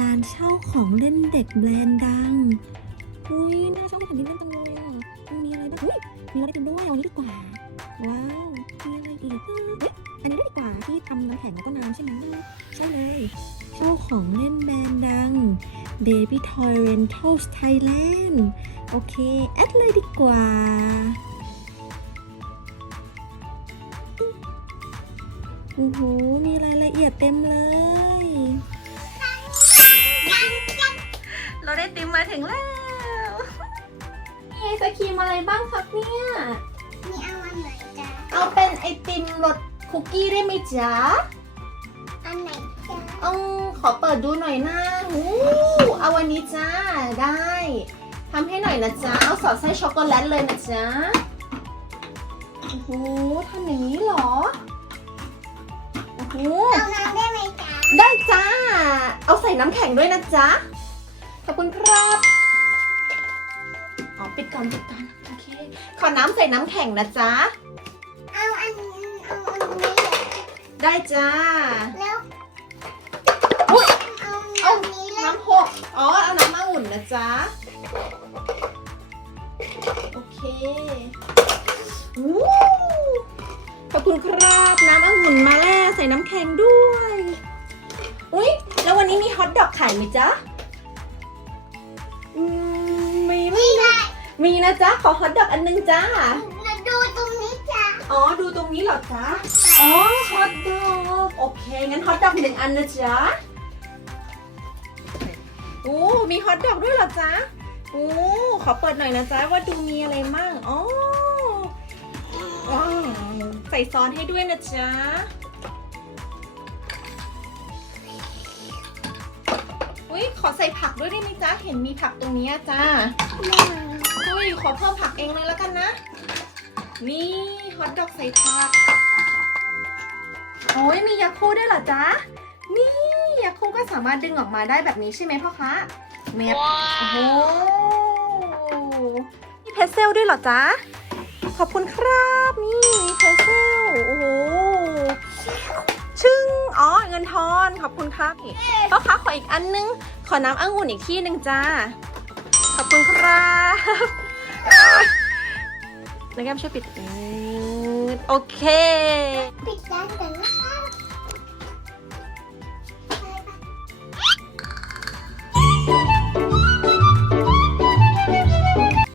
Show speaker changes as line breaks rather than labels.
ร้านเช่าของเล่นเด็กแบรนด์ดัง อุ้ยน่าชอบไปแผ่นดินเล่นจังเลยอะมันมีอะไรบ้างอุ้ยมีอะไรเป็นด้วยเอาอันนี้ดีกว่า ว้าว มีอะไรอีกเฮ้ยอันนี้ด้วยดีกว่าที่ทำน้ำแข็งแล้วก็น้ำใช่ไหมใช่เลย เช่าของเล่นแบรนด์ดัง Baby Toy Rentals Thailand โอเค แอดเลยดีกว่าโอ้โหมีรายละเอียดเต็มเลย เราได้ติมมาถึงแล้วเฮ้ยจะครีมอะไรบ้างครับเนี่ย
มีเอาอันไหนจ๊ะ
เอาเป็นไอติมรสคุกกี้ได้ไหมจ๊ะ
อันไหนจ๊ะ
เอาขอเปิดดูหน่อยนะหูเอาวันนี้จ้าได้ทำให้หน่อยนะจ๊ะ เอาสอดไส้ช็อกโกแลตเลยนะจ๊ะโอ้โหทำอย่างนี้เหรอ โอ้โห
เอาน้ำได้ไหมจ๊ะ
ได้จ้า เอาใส่น้ำแข็งด้วยนะจ๊ะ ขอบคุณครับอ๋อปิดก่อนปิดก่อนโอเค ขอน้ำใส่น้ำแข็งนะจ๊ะ
เอาอันเอาอันนี้
ได้จ้า
แล้ว
อุ๊ย
เอา
เอา
อันนี้แล้ว
น้ำหกอ๋อ เอาน้ำมาอุ่นนะจ๊ะ โอเควู้ขอบคุณครับ น้ำองุ่นมาแล้วใส่น้ำแข็งด้วย อุ๊ย แล้ววันนี้มีฮอทดอกขายไหมจ๊ะ มี
นะ
จ๊ะ ขอฮอทดอกอันนึงจ้า
แล้วดูตรงนี้จ้ะ
อ๋อ ดูตรงนี้เหรอจ๊ะ อ๋อฮอทดอก โอเค งั้นฮอทดอกหนึ่งอันนะจ๊ะโอ้มีฮอทดอกด้วยเหรอจ๊ะโอ้ขอเปิดหน่อยนะจ๊ะว่าดูมีอะไรมั่งอ๋อว้าวใส่ซอสให้ด้วยนะจ๊ะอุ้ยขอใส่ผักด้วยได้ไหมจ๊ะ เห็นมีผักตรงนี้อะจ้า อุ้ยขอเพิ่มผักเองเลยแล้วกันนะ นี่ฮอทดอกใส่ผัก โอ้ยมียาคูด้วยเหรอจ๊ะ นี่ยาคูก็สามารถดึงออกมาได้แบบนี้ใช่ไหมพ่อคะเมียบโอ้โหมีเพรสเซลด้วยเหรอจ๊ะ ขอบคุณครับ นี่มีเพรสเซล โอ้โหชึ่งอ๋อเงินทอนขอบคุณครับพ่อคะขออีกอันนึง ขอน้ำองุ่นอีกที่หนึ่งจ้า ขอบคุณครับ แล้วแก้มช่วยปิดอืดโอเค